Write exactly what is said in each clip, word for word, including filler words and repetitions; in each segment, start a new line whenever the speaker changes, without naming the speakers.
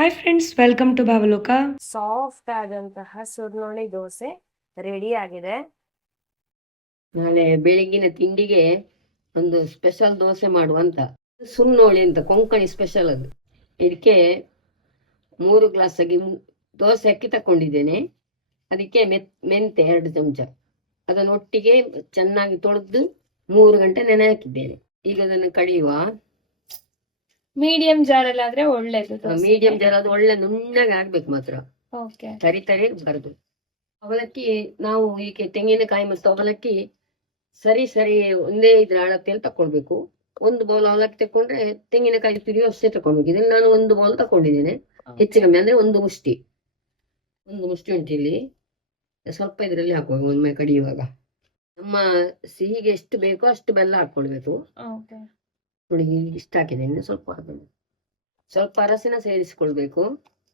Hi friends, welcome to Bhavaloka.
Soft ಆದಂತಹ ಸುರ್ನೊಣಿ dosa ready ಆಗಿದೆ.
ನಾಳೆ ಬೆಳಿಗ್ಗಿನ ತಿಂಡಿಗೆ ಒಂದು ಸ್ಪೆಷಲ್ ದೋಸೆ ಮಾಡುವಂತ. ಸುನ್ನೋಳಿ ಅಂತ ಕೊಂಕಣಿ ಸ್ಪೆಷಲ್ ಅದು. ಇದಕ್ಕೆ ಮೂರು ಗ್ಲಾಸ್ ಆಗಿ ದೋಸೆ ಅಕ್ಕಿ ತಕೊಂಡಿದ್ದೇನೆ. ಅದಕ್ಕೆ ಮೆತ್ ಮೆಂತೆ ಎರಡು ಚಮಚ ಅದನ್ನು ಒಟ್ಟಿಗೆ ಚೆನ್ನಾಗಿ ತೊಳೆದು ಮೂರು ಗಂಟೆ ನೆನೆ ಹಾಕಿದ್ದೇನೆ. ಈಗ ಅದನ್ನು ಕಡಿಯುವ.
ಮೀಡಿಯಂ ಜಾರಲ್ಲಿ ಆದ್ರೆ ಒಳ್ಳೇದು.
ಮೀಡಿಯಂ ಜಾರ್ ಅದು ಒಳ್ಳೆ ನುಣ್ಣಗೆ ಆಗ್ಬೇಕು ಮಾತ್ರ,
ಓಕೆ.
ತರಿ ತರಿ ಬರದು. ಅವಲಕ್ಕಿ ನಾವು ಈಗ ತೆಂಗಿನಕಾಯಿ ಮತ್ತು ಅವಲಕ್ಕಿ ಸರಿ ಸರಿ ಒಂದೇ ಇದ್ರ ಅಳತೆಯಲ್ಲಿ ತಕೊಳ್ಬೇಕು. ಒಂದು ಬೌಲ್ ಅವಲಕ್ಕಿ ತಕೊಂಡ್ರೆ ತೆಂಗಿನಕಾಯಿ ತುರಿಯೋ ಅಷ್ಟೇ ತಕೊಳ್ಬೇಕು. ಇದನ್ನ ನಾನು ಒಂದು ಬೌಲ್ ತಕೊಂಡಿದ್ದೇನೆ. ಹೆಚ್ಚು ಕಮ್ಮಿ ಅಂದ್ರೆ ಒಂದು ಮುಷ್ಟಿ ಒಂದು ಮುಷ್ಟಿ ಉಂಟು ಇಲ್ಲಿ. ಸ್ವಲ್ಪ ಇದರಲ್ಲಿ ಹಾಕುವಾಗ ಒಮ್ಮೆ ಕಡಿಯುವಾಗ ನಮ್ಮ ಸಿಹಿಗೆ ಎಷ್ಟು ಬೇಕೋ ಅಷ್ಟು ಬೆಲ್ಲ ಹಾಕೊಳ್ಬೇಕು. ನೋಡಿ ಇಷ್ಟ ಹಾಕಿದ್ದೇನೆ. ಸ್ವಲ್ಪ ಸ್ವಲ್ಪ ಅರಸಿನ ಸೇರಿಸಿಕೊಳ್ಬೇಕು.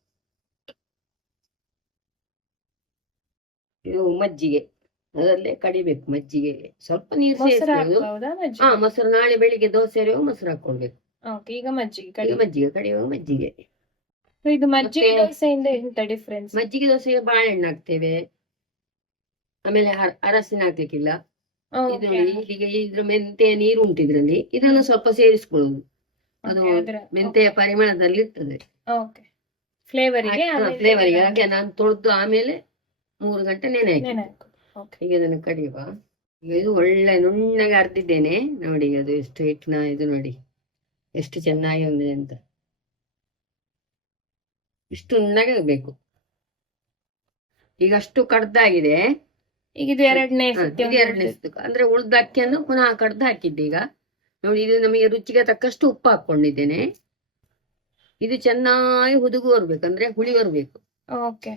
ಇದು ಮಜ್ಜಿಗೆ ಅದರಲ್ಲೇ ಕಡಿಬೇಕು. ಮಜ್ಜಿಗೆ ಸ್ವಲ್ಪ ನೀರು ಸೇರಿಸಬಹುದು. ಹಾ, ಮೊಸರು ನಾಳೆ ಬೆಳಿಗ್ಗೆ ದೋಸೆ ಇರುವಾಗ ಮೊಸರು ಹಾಕೊಳ್ಬೇಕು.
ಈಗ ಮಜ್ಜಿಗೆ
ಮಜ್ಜಿಗೆ ಕಡಿಯುವಾಗ ಮಜ್ಜಿಗೆ.
ಇದು ಮಜ್ಜಿಗೆ ದೋಸೆಯಿಂದ ಎಂತ ಡಿಫ್ರೆನ್ಸ್?
ಮಜ್ಜಿಗೆ ದೋಸೆಗೆ ಬಾಳೆಹಣ್ಣು ಹಾಕ್ತೇವೆ, ಆಮೇಲೆ ಅರಸಿನ ಹಾಕ್ಲಿಕ್ಕಿಲ್ಲ. ಇದು ಹೀಗೆ ಇದ್ರ ಮೆಂತೆಯ ನೀರು ಉಂಟು ಇದ್ರಲ್ಲಿ, ಇದನ್ನು ಸ್ವಲ್ಪ ಸೇರಿಸ್ಕೊಳ್ಳುದು. ಅದು ಮೆಂತೆಯ ಪರಿಮಳದಲ್ಲಿ ಇರ್ತದೆ ಫ್ಲೇವರಿಗೆ. ಹಾಗೆ ನಾನು ತೊಳೆದು ಆಮೇಲೆ ಮೂರು ಗಂಟೆ ನೆನೆ ಹಾಕಿ ಈಗ ಅದನ್ನು ಕಡಿಯುವ. ಈಗ ಇದು ಒಳ್ಳೆ ನುಣ್ಣಗೆ ಅರ್ದಿದ್ದೇನೆ. ನೋಡಿ ಅದು ಎಷ್ಟು ಹಿಟ್ಟಿನ ಇದು ನೋಡಿ ಎಷ್ಟು ಚೆನ್ನಾಗಿ ಒಂದಿದೆ ಅಂತ. ಇಷ್ಟು ನುಣ್ಣಗೆ ಬೇಕು. ಈಗ ಅಷ್ಟು ಕಡ್ದಾಗಿದೆ.
ಈಗ ಇದು ಎರಡನೇ
ಎರಡನೇ ಅಂದ್ರೆ ಉಳ್ದ ಅಕ್ಕಿಯನ್ನು ಪುನಃ ಕಡ್ದು ಹಾಕಿದ್ದೆ. ಈಗ ನೋಡಿ, ಇದು ನಮಗೆ ರುಚಿಗೆ ತಕ್ಕಷ್ಟು ಉಪ್ಪು ಹಾಕೊಂಡಿದ್ದೇನೆ. ಇದು ಚೆನ್ನಾಗಿ ಹುದುಗು ಬರ್ಬೇಕು, ಅಂದ್ರೆ ಹುಳಿ ಬರ್ಬೇಕು.
ಓಕೆ.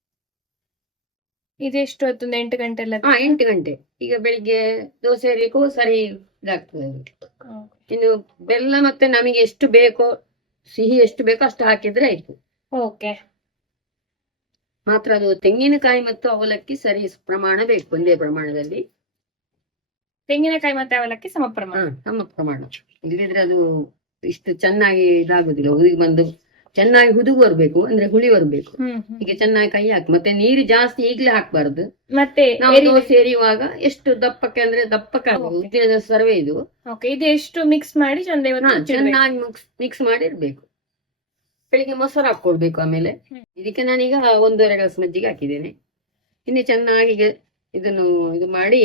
ಇದೆಷ್ಟು ಹೊತ್ತು? ಎಂಟು ಗಂಟೆ ಎಲ್ಲ?
ಹಾ, ಎಂಟು ಗಂಟೆ. ಈಗ ಬೆಳಿಗ್ಗೆ ದೋಸೆ ಇರ್ಲಿಕ್ಕೂ ಸರಿ ಇದಾಗ್ತದೆ. ಇನ್ನು ಬೆಲ್ಲ ಮತ್ತೆ ನಮಗೆ ಎಷ್ಟು ಬೇಕೋ, ಸಿಹಿ ಎಷ್ಟು ಬೇಕೋ ಅಷ್ಟು ಹಾಕಿದ್ರೆ ಆಯ್ತು.
ಓಕೆ.
ಮಾತ್ರ ಅದು ತೆಂಗಿನಕಾಯಿ ಮತ್ತು ಅವಲಕ್ಕಿ ಸರಿ ಪ್ರಮಾಣ ಬೇಕು, ಒಂದೇ ಪ್ರಮಾಣದಲ್ಲಿ.
ತೆಂಗಿನಕಾಯಿ ಮತ್ತೆ ಅವಲಕ್ಕಿ ಸಮ ಪ್ರಮಾಣ?
ಸಮ ಪ್ರಮಾಣ. ಇಲ್ಲದಿದ್ರೆ ಅದು ಇಷ್ಟು ಚೆನ್ನಾಗಿ ಇದಾಗುದಿಲ್ಲ. ಹುದುಗಿ ಬಂದು ಚೆನ್ನಾಗಿ ಹುದುಗು ಬರ್ಬೇಕು, ಅಂದ್ರೆ ಹುಳಿ ಬರ್ಬೇಕು. ಈಗ ಚೆನ್ನಾಗಿ ಕೈ ಹಾಕಿ, ಮತ್ತೆ ನೀರು ಜಾಸ್ತಿ ಈಗ್ಲೇ ಹಾಕ್ಬಾರ್ದು.
ಮತ್ತೆ
ನಾವು ದೋಸೆ ಎರಿಯುವಾಗ ಎಷ್ಟು ದಪ್ಪಕ್ಕೆ ಅಂದ್ರೆ ದಪ್ಪಕ್ಕೆ ಉದ್ದಿನ ಸರ್ವೆ ಇದು.
ಇದು ಎಷ್ಟು ಮಿಕ್ಸ್ ಮಾಡಿ
ಚೆನ್ನಾಗಿ ಮಿಕ್ಸ್ ಮಾಡಿ ಇರ್ಬೇಕು. ಬೆಳಿಗ್ಗೆ ಮೊಸರು ಹಾಕೊಳ್ಬೇಕು. ಆಮೇಲೆ ಇದಕ್ಕೆ ನಾನೀಗ ಒಂದೂವರೆ ಗ್ಲಾಸ್ ಮಜ್ಜಿಗೆ ಹಾಕಿದ್ದೇನೆ. ಇನ್ನು ಚೆನ್ನಾಗಿ ಇದನ್ನು ಇದು ಮಾಡಿ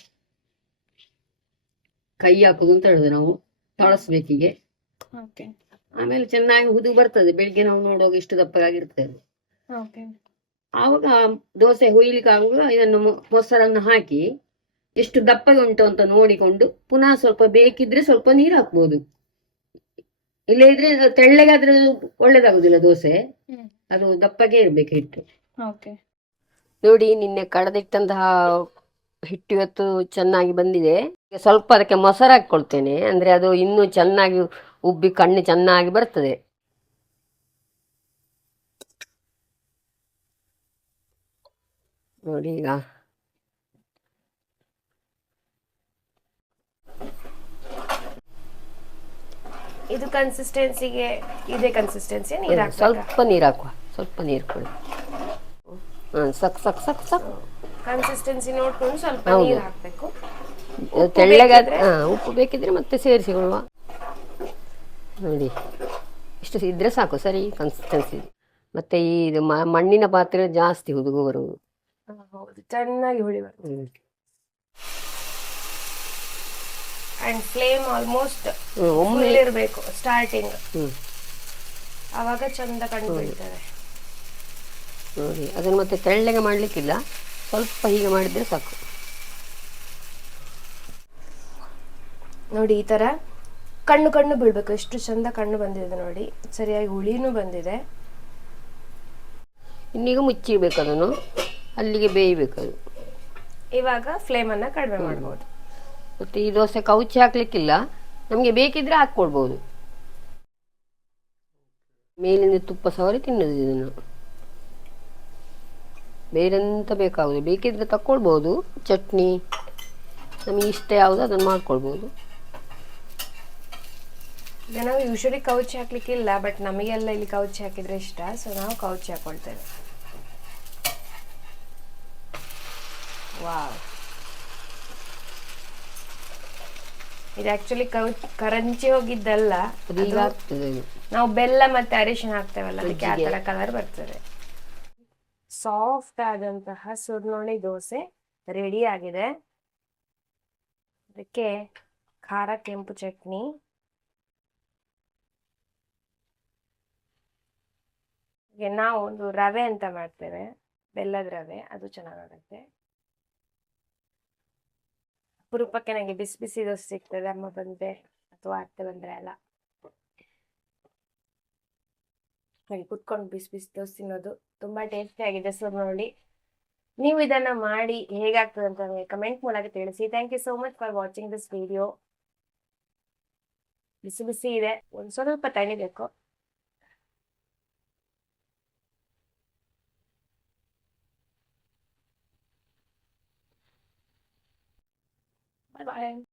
ಕೈ ಹಾಕುದು ಅಂತ ಹೇಳುದು ನಾವು, ತೊಳಸ್ಬೇಕೀಗೆ. ಆಮೇಲೆ ಚೆನ್ನಾಗಿ ಹುದು ಬರ್ತದೆ. ಬೆಳಿಗ್ಗೆ ನಾವು ನೋಡುವಾಗ ಇಷ್ಟು ದಪ್ಪಗಾಗಿರ್ತದೆ. ಆವಾಗ ದೋಸೆ ಹುಯ್ಲಿಕ್ಕೆ ಆಗುವಾಗ ಇದನ್ನು ಮೊಸರನ್ನು ಹಾಕಿ ಎಷ್ಟು ದಪ್ಪಗೆ ಉಂಟು ಅಂತ ನೋಡಿಕೊಂಡು ಪುನಃ ಸ್ವಲ್ಪ ಬೇಕಿದ್ರೆ ಸ್ವಲ್ಪ ನೀರು ಹಾಕ್ಬೋದು. ಇಲ್ಲ ಇದ್ರೆ ತೆಳ್ಳಗಾದ್ರೆ ಒಳ್ಳೇದಾಗುದಿಲ್ಲ ದೋಸೆ. ಅದು ದಪ್ಪಗೆ ಇರ್ಬೇಕು ಹಿಟ್ಟು. ನೋಡಿ, ನಿನ್ನೆ ಕಡದಿಟ್ಟಂತಹ ಹಿಟ್ಟು ಇವತ್ತು ಚೆನ್ನಾಗಿ ಬಂದಿದೆ. ಸ್ವಲ್ಪ ಅದಕ್ಕೆ ಮೊಸರು ಹಾಕೊಳ್ತೇನೆ, ಅಂದ್ರೆ ಅದು ಇನ್ನೂ ಚೆನ್ನಾಗಿ ಉಬ್ಬಿ ಕಣ್ಣು ಚೆನ್ನಾಗಿ ಬರ್ತದೆ. ನೋಡಿ, ಈಗ
ಇದು ಕನ್ಸಿಸ್ಟೆನ್ಸಿಗೆ ಇದೆ. ಕನ್ಸಿಸ್ಟೆನ್ಸಿ ನೀರು
ಸ್ವಲ್ಪ ನೀರು ಹಾಕುವ, ಸ್ವಲ್ಪ ನೀರು ಕೊಡಿ. ಸಕ್ ಸಕ್ ಸಕ್ ಸಕ್
ಕನ್ಸಿಸ್ಟೆನ್ಸಿ ನೋಡ್ಕೊಂಡು ಸ್ವಲ್ಪ ನೀರು ಹಾಕ್ಬೇಕು.
ತೆಳ್ಳಗಾದ್ರೆ ಉಪ್ಪು ಬೇಕಿದ್ರೆ ಮತ್ತೆ ಸೇರಿಸಿಕೊಳ್ಳುವ. ನೋಡಿ, ಇಷ್ಟು ಇದ್ರೆ ಸಾಕು, ಸರಿ ಕನ್ಸಿಸ್ಟೆನ್ಸಿ. ಮತ್ತೆ ಈ ಇದು ಮಣ್ಣಿನ ಪಾತ್ರೆ ಜಾಸ್ತಿ ಹುದುಗು ಬರುವುದು.
ಹೌದು, ಚೆನ್ನಾಗಿ ಹುಳಿ ಬರ್ತದೆ. ಅಂಡ್ ಫ್ಲೇಮ್ ಆಲ್ಮೋಸ್ಟ್ ಇರಬೇಕು ಸ್ಟಾರ್ಟಿಂಗ್, ಆವಾಗ ಚಂದ ಕಂಡು ಬೀಳ್ತದೆ.
ನೋಡಿ, ಅದನ್ನು ಮತ್ತೆ ತೆಳ್ಳಗೆ ಮಾಡ್ಲಿಕ್ಕಿಲ್ಲ, ಸ್ವಲ್ಪ ಹೀಗೆ ಮಾಡಿದ್ರೆ ಸಾಕು.
ನೋಡಿ, ಈ ತರ ಕಣ್ಣು ಕಣ್ಣು ಬೀಳ್ಬೇಕು. ಎಷ್ಟು ಚಂದ ಕಣ್ಣು ಬಂದಿದೆ ನೋಡಿ, ಸರಿಯಾಗಿ ಹುಳಿನೂ ಬಂದಿದೆ.
ಇನ್ನೀಗ ಮುಚ್ಚಿಡ್ಬೇಕು, ಅದನ್ನು ಅಲ್ಲಿಗೆ ಬೇಯಬೇಕು ಅದು.
ಇವಾಗ ಫ್ಲೇಮ್ ಅನ್ನ ಕಡಿಮೆ ಮಾಡ್ಬೋದು.
ಮತ್ತೆ ಈ ದೋಸೆ ಕೌಚಿ ಹಾಕ್ಲಿಕ್ಕಿಲ್ಲ, ನಮ್ಗೆ ಬೇಕಿದ್ರೆ ಹಾಕೊಳ್ಬಹುದು. ಮೇಲಿಂದ ತುಪ್ಪ ಸವರಿ ತಿನ್ನೋದು ಇದನ್ನು. ಬೇರೆಂತ ಬೇಕಾಗುದು, ಬೇಕಿದ್ರೆ ತಕೊಳ್ಬಹುದು. ಚಟ್ನಿ ನಮಗೆ ಇಷ್ಟ ಯಾವುದು ಅದನ್ನು ಮಾಡ್ಕೊಳ್ಬಹುದು.
ಈಗ ನಾವು ಯೂಶಲಿ ಕೌಚಿ ಹಾಕ್ಲಿಕ್ಕಿಲ್ಲ, ಬಟ್ ನಮಗೆಲ್ಲ ಇಲ್ಲಿ ಕೌಚಿ ಹಾಕಿದ್ರೆ ಇಷ್ಟ, ಸೊ ನಾವು ಕೌಚಿ ಹಾಕೊಳ್ತೇವೆ. ವಾವ್, ಇದು ಆಕ್ಚುಲಿ ಕೌ ಕರಂಚಿ ಹೋಗಿದ್ದಲ್ಲ,
ಅದು ಈಗ ಆಗ್ತದೆ ಇದು.
ನಾವು ಬೆಲ್ಲ ಮತ್ತೆ ಅರಿಶಿನ ಹಾಕ್ತೇವಲ್ಲ, ಅದಕ್ಕೆ ಆ ತರ ಕಲರ್ ಬರ್ತದೆ. ಸಾಫ್ಟ್ ಆದಂತಹ ಸುರ್ನೊಣಿ ದೋಸೆ ರೆಡಿ ಆಗಿದೆ. ಅದಕ್ಕೆ ಖಾರ ಕೆಂಪು ಚಟ್ನಿ, ಹಾಗೆ ನಾವು ಒಂದು ರವೆ ಅಂತ ಮಾಡ್ತೇವೆ, ಬೆಲ್ಲದ ರವೆ, ಅದು ಚೆನ್ನಾಗಾಗುತ್ತೆ. ಅಪರೂಪಕ್ಕೆ ನನಗೆ ಬಿಸಿ ಬಿಸಿ ದೋಸೆ ಸಿಗ್ತದೆ, ಅಮ್ಮ ಬಂದ್ರೆ ಅಥವಾ ಅತ್ತೆ ಬಂದ್ರೆ ಎಲ್ಲ ಹಾಗೆ ಕುತ್ಕೊಂಡು ಬಿಸಿ ಬಿಸಿ ದೋಸೆ ತಿನ್ನೋದು ತುಂಬಾ ಟೇಸ್ಟಿ ಆಗಿದೆ. ಸೊ ನೋಡಿ, ನೀವು ಇದನ್ನ ಮಾಡಿ ಹೇಗಾಗ್ತದೆ ಅಂತ ನನಗೆ ಕಮೆಂಟ್ ಮೂಲಕ ತಿಳಿಸಿ. Thank you so much for watching this video. ಬಿಸಿ ಬಿಸಿ ಇದೆ, ಒಂದ್ ಸ್ವಲ್ಪ ತಣಿಬೇಕು. ಬಾಯ್ ಬಾಯ್.